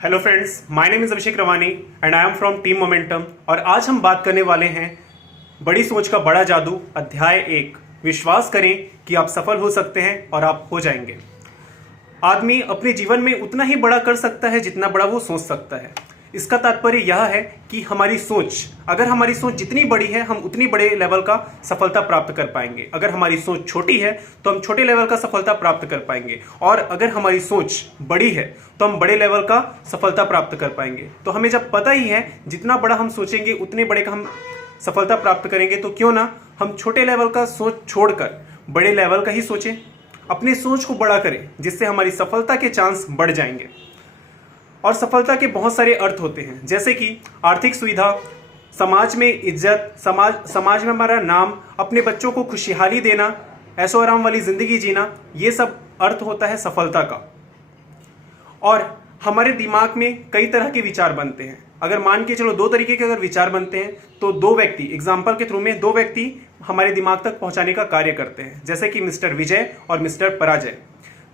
Hello friends, my name is Abhishek Rawani and I am from team momentum. और आज हम बात करने वाले हैं बड़ी सोच का बड़ा जादू अध्याय 1। विश्वास करें कि आप सफल हो सकते हैं और आप हो जाएंगे। आदमी अपने जीवन में उतना ही बड़ा कर सकता है जितना बड़ा वो सोच सकता है। इसका तात्पर्य यह है कि हमारी सोच, अगर हमारी सोच जितनी बड़ी है हम उतनी बड़े लेवल का सफलता प्राप्त कर पाएंगे। अगर हमारी सोच छोटी है तो हम छोटे लेवल का सफलता प्राप्त कर पाएंगे, और अगर हमारी सोच बड़ी है तो हम बड़े लेवल का सफलता प्राप्त कर पाएंगे। तो हमें जब पता ही है जितना बड़ा हम सोचेंगे उतने बड़े का हम सफलता प्राप्त करेंगे, तो क्यों ना हम छोटे लेवल का सोच छोड़कर बड़े लेवल का ही सोचें। अपनी सोच को बड़ा करें जिससे हमारी सफलता के चांस बढ़ जाएंगे। और सफलता के बहुत सारे अर्थ होते हैं, जैसे कि आर्थिक सुविधा, समाज में इज्जत, समाज में हमारा नाम, अपने बच्चों को खुशहाली देना, ऐशो आराम वाली जिंदगी जीना। ये सब अर्थ होता है सफलता का। और हमारे दिमाग में कई तरह के विचार बनते हैं। अगर मान के चलो 2 तरीके के अगर विचार बनते हैं तो 2 व्यक्ति, एग्जाम्पल के थ्रू में 2 व्यक्ति हमारे दिमाग तक पहुंचाने का कार्य करते हैं, जैसे कि मिस्टर विजय और मिस्टर पराजय।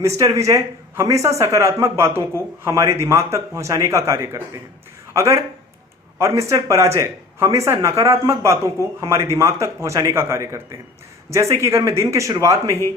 मिस्टर विजय हमेशा सकारात्मक बातों को हमारे दिमाग तक पहुंचाने का कार्य करते हैं, और मिस्टर पराजय हमेशा नकारात्मक बातों को हमारे दिमाग तक पहुंचाने का कार्य करते हैं। जैसे कि अगर मैं दिन के शुरुआत में ही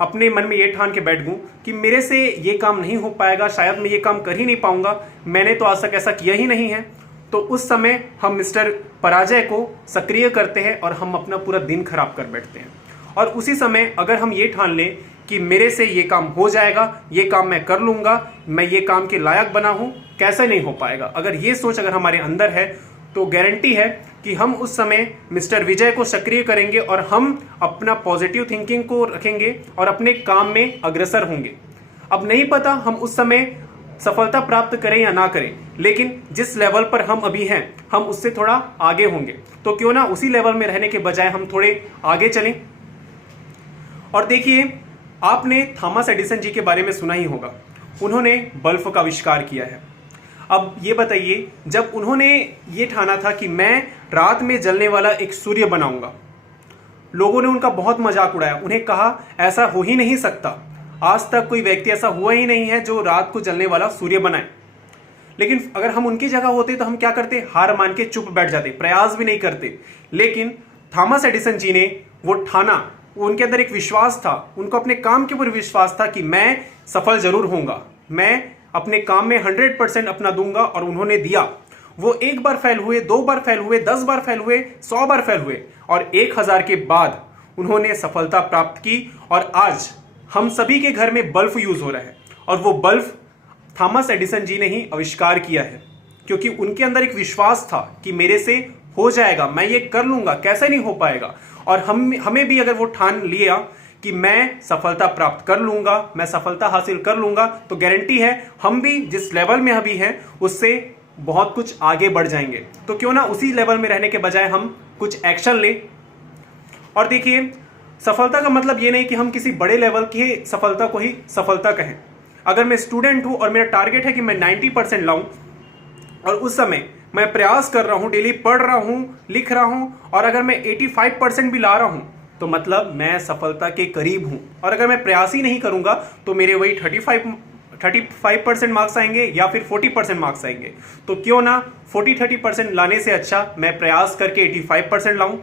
अपने मन में ये ठान के बैठ दूं कि मेरे से ये काम नहीं हो पाएगा, शायद मैं ये काम कर ही नहीं पाऊंगा, मैंने तो आज तक ऐसा किया ही नहीं है, तो उस समय हम मिस्टर पराजय को सक्रिय करते हैं और हम अपना पूरा दिन खराब कर बैठते हैं। और उसी समय अगर हम ये ठान लें कि मेरे से ये काम हो जाएगा, ये काम मैं कर लूंगा, मैं ये काम के लायक बना हूं, कैसे नहीं हो पाएगा, अगर ये सोच अगर हमारे अंदर है तो गारंटी है कि हम उस समय मिस्टर विजय को सक्रिय करेंगे और हम अपना पॉजिटिव थिंकिंग को रखेंगे और अपने काम में अग्रसर होंगे। अब नहीं पता हम उस समय सफलता प्राप्त करें या ना करें, लेकिन जिस लेवल पर हम अभी हैं हम उससे थोड़ा आगे होंगे। तो क्यों ना उसी लेवल में रहने के बजाय हम थोड़े आगे चलें। और देखिए, आपने थॉमस एडिसन जी के बारे में सुना ही होगा। उन्होंने बल्ब का आविष्कार किया है। अब ये बताइए, जब उन्होंने ये ठाना था कि मैं रात में जलने वाला एक सूर्य बनाऊंगा, लोगों ने उनका बहुत मजाक उड़ाया। उन्हें कहा ऐसा हो ही नहीं सकता, आज तक कोई व्यक्ति ऐसा हुआ ही नहीं है जो रात को जलने वाला सूर्य बनाए। लेकिन अगर हम उनकी जगह होते तो हम क्या करते? हार मान के चुप बैठ जाते, प्रयास भी नहीं करते। लेकिन थॉमस एडिसन जी ने वो ठाना, उनके अंदर एक विश्वास था, उनको अपने काम के ऊपर विश्वास था कि मैं सफल जरूर होऊंगा, मैं अपने काम में 100% अपना दूंगा। और उन्होंने दिया। वो 1 बार फेल हुए, 2 बार फेल हुए, 10 बार फेल हुए, 100 बार फेल हुए, और 1000 के बाद उन्होंने सफलता प्राप्त की। और आज हम सभी के घर में बल्ब यूज हो रहा है, और वो बल्ब थॉमस एडिसन जी ने ही आविष्कार किया है, क्योंकि उनके अंदर एक विश्वास था कि मेरे से हो जाएगा, मैं ये कर लूंगा, कैसे नहीं हो पाएगा। और हमें भी अगर वो ठान लिया कि मैं सफलता प्राप्त कर लूंगा, मैं सफलता हासिल कर लूंगा, तो गारंटी है हम भी जिस लेवल में अभी हैं उससे बहुत कुछ आगे बढ़ जाएंगे। तो क्यों ना उसी लेवल में रहने के बजाय हम कुछ एक्शन लें। और देखिए, सफलता का मतलब ये नहीं कि हम किसी बड़े लेवल की सफलता को ही सफलता कहें। अगर मैं स्टूडेंट हूं और मेरा टारगेट है कि मैं 90% लाऊं, और उस समय मैं प्रयास कर रहा हूं, डेली पढ़ रहा हूं, लिख रहा हूं, और अगर मैं 85% भी ला रहा हूं तो मतलब मैं सफलता के करीब हूं। और अगर मैं प्रयास ही नहीं करूंगा तो मेरे वही 35% मार्क्स आएंगे या फिर 40% मार्क्स आएंगे। तो क्यों ना 40-30% लाने से अच्छा मैं प्रयास करके 85% लाऊं।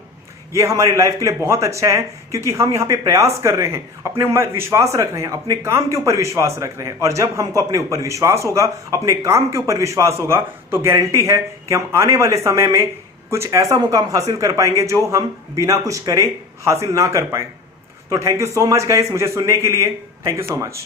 ये हमारी लाइफ के लिए बहुत अच्छा है, क्योंकि हम यहाँ पे प्रयास कर रहे हैं, अपने ऊपर विश्वास रख रहे हैं, अपने काम के ऊपर विश्वास रख रहे हैं। और जब हमको अपने ऊपर विश्वास होगा, अपने काम के ऊपर विश्वास होगा, तो गारंटी है कि हम आने वाले समय में कुछ ऐसा मुकाम हासिल कर पाएंगे जो हम बिना कुछ करे हासिल ना कर पाए। तो thank you so much guys, मुझे सुनने के लिए। Thank you so much.